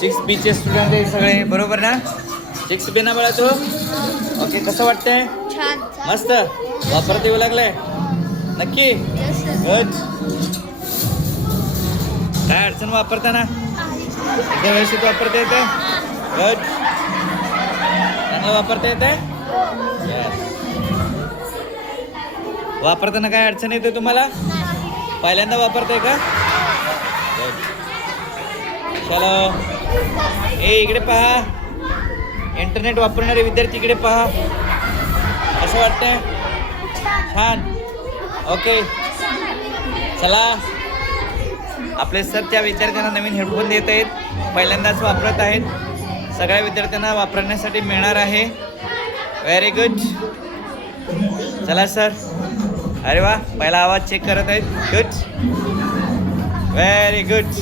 6B चे student आहे सगळे, बरोबर ना? 6B ना बाळा तू? ओके, कसं वाटतंय? छान. मस्त वापरता येऊ लागलंय नक्की? गुड. काय अडचण वापरताना एकदम व्यवस्थित वापरता येते? गुड. चांगलं वापरता येते? Yes. वापरताना काय अडचण येते तुम्हाला? पहिल्यांदा वापरताय का? गुड. चलो, ए इकडे पहा, इंटरनेट वापरणारे विद्यार्थी इकडे पहा. कसं वाटतंय? छान. ओके, चला. आपले सर त्या विद्यार्थ्यांना नवीन हेडफोन देत आहेत, पहिल्यांदाच वापरत आहेत. सगळ्या विद्यार्थ्यांना वापरण्यासाठी मिळणार आहे. Very good. चला सर. अरे वा, पहिला आवाज चेक करत आहेत. Good, very good.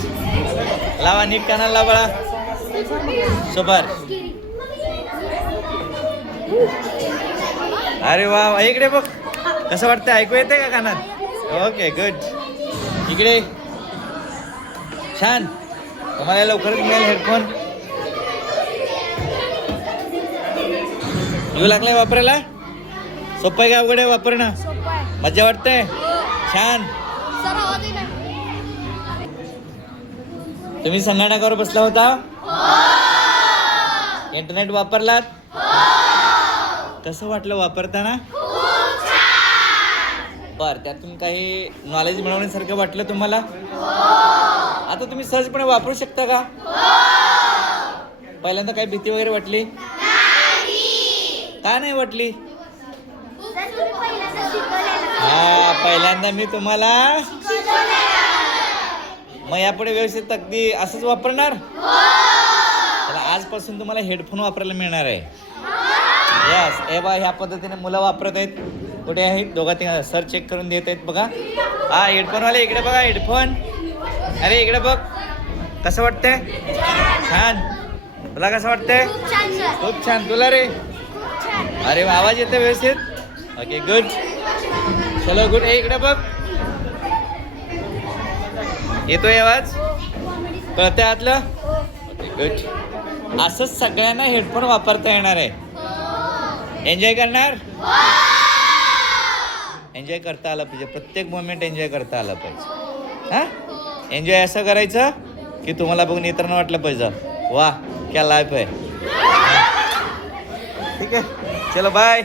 लावा नीट कानाला लावा बाळा. सुपर. अरे वा, इकडे बघ. कसं वाटतं? ऐकू येते का कानात? Okay, good. इकडे छान. तुम्हाला लवकरच मिळेल हेडफोन. येऊ लागलाय वापरायला? सोपं आहे का अवघड आहे वापरणं? मजा वाटते? छान. तुम्ही संगणकावर बसला होता? इंटरनेट वापरलात? कसं वाटलं वापरताना? बर, त्यातून काही नॉलेज मिळवण्यासारखं वाटलं तुम्हाला? आता तुम्ही सहजपणे वापरू शकता का? पहिल्यांदा काही भीती वगैरे वाटली? का नाही वाटली? हा, पहिल्यांदा मी तुम्हाला, मग यापुढे व्यवस्थित अगदी असंच वापरणार? आजपासून तुम्हाला हेडफोन वापरायला मिळणार आहे. यस, ए बा, ह्या पद्धतीने मुलं वापरत आहेत. कुठे आहेत? दोघा तिघा सर चेक करून देत आहेत बघा. हा, हेडफोनवाले इकडे बघा, हेडफोन. अरे इकडे बघ. कसं वाटतंय? छान. तुला कसं वाटतंय? खूप छान. तुला रे? अरे आवाज येतो व्यवस्थित? Okay, good. चलो, गुड. इकडे बघ. येतोय आवाज? कळतंय आतलं? Okay, good. असंच सगळ्यांना हेडफोन वापरता येणार आहे. एन्जॉय करणार? एन्जॉय करता आलं पाहिजे. प्रत्येक मोमेंट एन्जॉय करता आलं पाहिजे. हां, एन्जॉय असं करायचं की तुम्हाला बघून इतरांना वाटलं पाहिजे वा क्या लाईफ आहे. ठीक आहे, चलो बाय.